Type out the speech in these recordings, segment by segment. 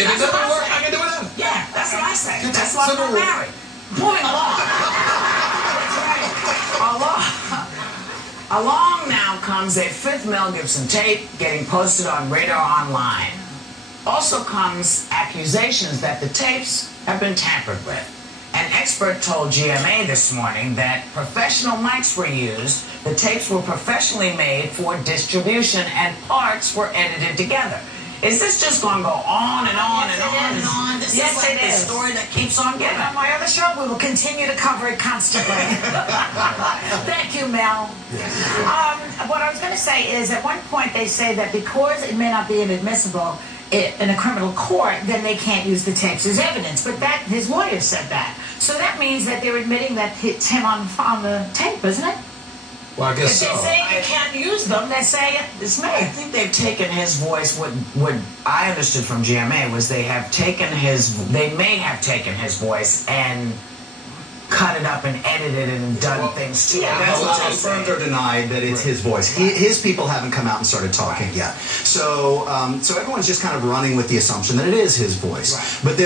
If it doesn't work, I can do it. Yeah, that's what I say. That's why I'm not married. Moving along. Along now comes a fifth Mel Gibson tape getting posted on Radar Online. Also comes accusations that the tapes have been tampered with. An expert told GMA this morning that professional mics were used, the tapes were professionally made for distribution, and parts were edited together. Is this just going to go on and on and on and on? This is like the story that keeps on giving. On my other show, we will continue to cover it constantly. Thank you, Mel. What I was going to say is, at one point they say that because it may not be inadmissible in a criminal court, then they can't use the tapes as evidence. But that his lawyer said that. So that means that they're admitting that it's him on the tape, isn't it? Well, I guess so. If they say you can't use them, they say it's me. I think they've taken his voice. What I understood from GMA was they may have taken his voice and cut it up and edited it and done things to it. That's not confirmed or denied that it's his voice. His people haven't come out and started talking yet. So everyone's just kind of running with the assumption that it is his voice. But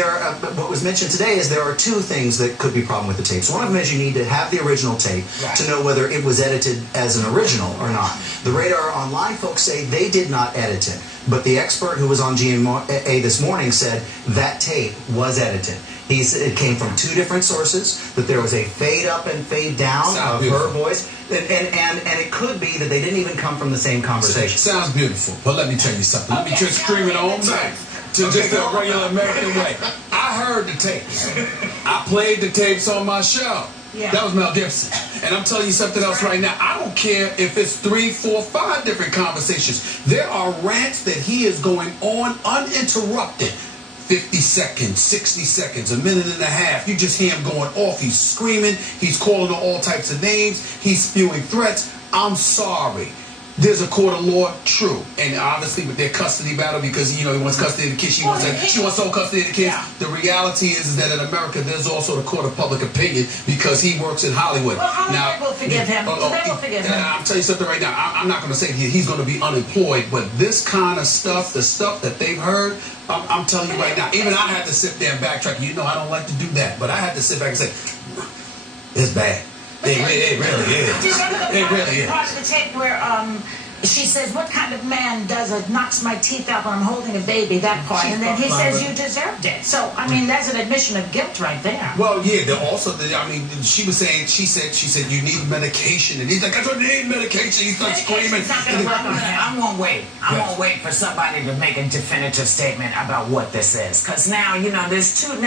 what was mentioned today is there are two things that could be a problem with the tapes. One of them is you need to have the original tape to know whether it was edited as an original or not. The Radar Online folks say they did not edit it. But the expert who was on GMA this morning said that tape was edited. It came from two different sources, that there was a fade up and fade down of her voice, and it could be that they didn't even come from the same conversation. Sounds beautiful, but let me tell you something. Let me just scream it on back to just a regular American way. I heard the tapes. I played the tapes on my show. Yeah. That was Mel Gibson. And I'm telling you something else right now. I don't care if it's 3, 4, 5 different conversations. There are rants that he is going on uninterrupted. 50 seconds, 60 seconds, a minute and a half. You just hear him going off. He's screaming. He's calling her all types of names. He's spewing threats. I'm sorry. There's a court of law, true. And obviously with their custody battle, because, he wants custody of the kids. She wants sole custody of the kids. Yeah. The reality is that in America, there's also the court of public opinion because he works in Hollywood. Well, Hollywood will forgive him. They will forgive him. I'll tell you something right now. I'm not going to say he's going to be unemployed, but this kind of stuff, the stuff that they've heard, I'm telling you right now, even I had to sit there and backtrack. I don't like to do that, but I had to sit back and say, it's bad. It really is. Do you remember the part of the tape where she says, what kind of man does it, knocks my teeth out when I'm holding a baby, that part, and then he says you deserved it. So, that's an admission of guilt right there. Well, yeah, she was saying, she said you need medication, and he's like, I don't need medication. He starts screaming. I'm going to wait. I'm going to wait for somebody to make a definitive statement about what this is. Because now, there's too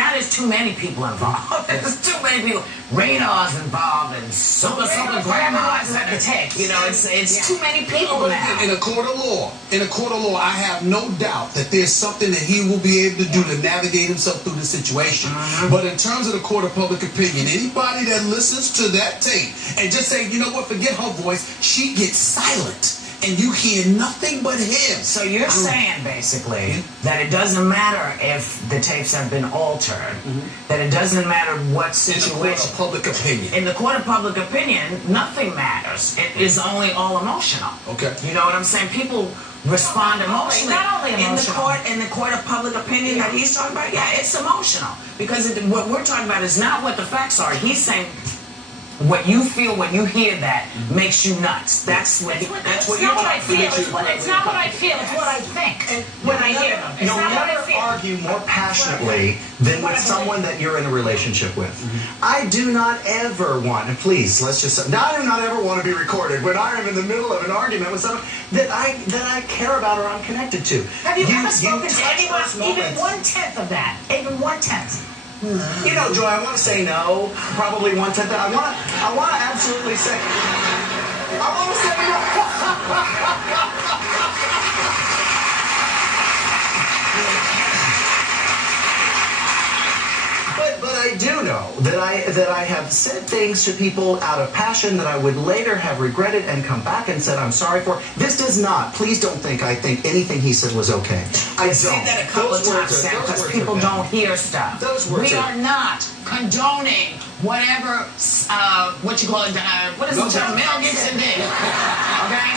many people involved. There's too many people. Radar's involved, and some grandmas at the tape. It's too many people. In a court of law, I have no doubt that there's something that he will be able to do to navigate himself through the situation. But in terms of the court of public opinion, anybody that listens to that tape and just say, forget her voice, she gets silent. And you hear nothing but him. So you're saying, basically, that it doesn't matter if the tapes have been altered, that it doesn't matter what situation. In the court of public opinion. In the court of public opinion, nothing matters. It is only all emotional. Okay. You know what I'm saying? People respond emotionally. Not only emotional. In the court of public opinion that he's talking about, it's emotional. Because what we're talking about is not what the facts are. He's saying what you feel when you hear that makes you nuts. That's what you're talking about. It's not what I feel. It's what I think when I hear them. You'll never argue more passionately than with someone that you're in a relationship with. I do not ever want, and please, I do not ever want to be recorded when I am in the middle of an argument with someone that I care about or I'm connected to. Have you ever spoken to anyone, even 1/10 of that? Even 1/10? Joy, I want to say no. Probably 1/10. I want to absolutely say. I want to say no. But I do know that I have said things to people out of passion that I would later have regretted and come back and said I'm sorry for. This does not. Please don't think I think anything he said was okay. I don't. Say that a couple of times, Sam, because people don't hear stuff. We are not condoning whatever what you call it. What is it? Mel Gibson did. Okay.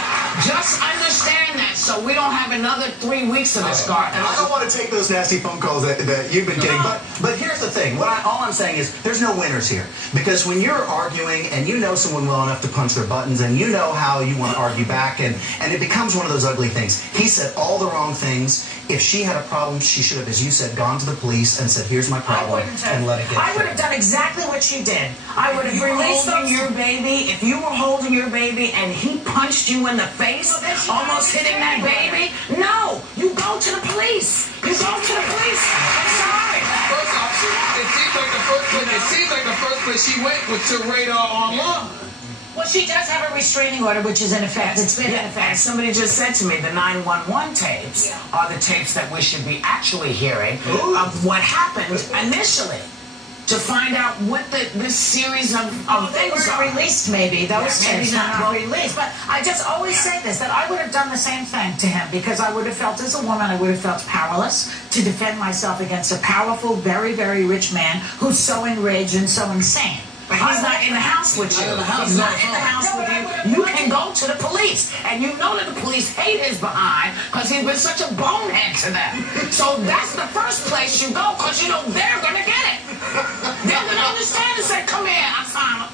Just understand that. So we don't have another 3 weeks of this garbage. And I don't want to take those nasty phone calls that you've been getting, but here's the thing. All I'm saying is there's no winners here. Because when you're arguing and you know someone well enough to punch their buttons and you know how you want to argue back and it becomes one of those ugly things. He said all the wrong things. If she had a problem, she should have, as you said, gone to the police and said, here's my problem, and let it get I would have done exactly what she did. I would have If you were released holding your baby, if you were holding your baby and he punched you in the face, almost hitting that baby, no, you go to the police. You go to the police. I'm sorry. First off, it seems like the first place she went was to Radar Online. Well, she does have a restraining order, which is in effect. It's been in And effect. somebody just said to me, the 911 tapes are the tapes that we should be actually hearing of what happened initially, to find out what this series of They things were are. released, maybe. Those Yeah, maybe tapes not. were not released. But I just always say this, that I would have done the same thing to him, because I would have felt, as a woman, I would have felt powerless to defend myself against a powerful, very, very rich man who's so enraged and so insane. But he's not in the house with you. He's not in the house with you. You can go to the police. And you know that the police hate his behind because he's been such a bonehead to them. So that's the first place you go, because you know they're going to get it. They're going to understand and say, come here, Asana.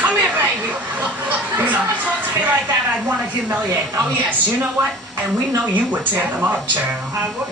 Come here, baby. If someone talks to me like that, I'd want to humiliate them. Oh, yes. You know what? And we know you would tear them up, child. I would.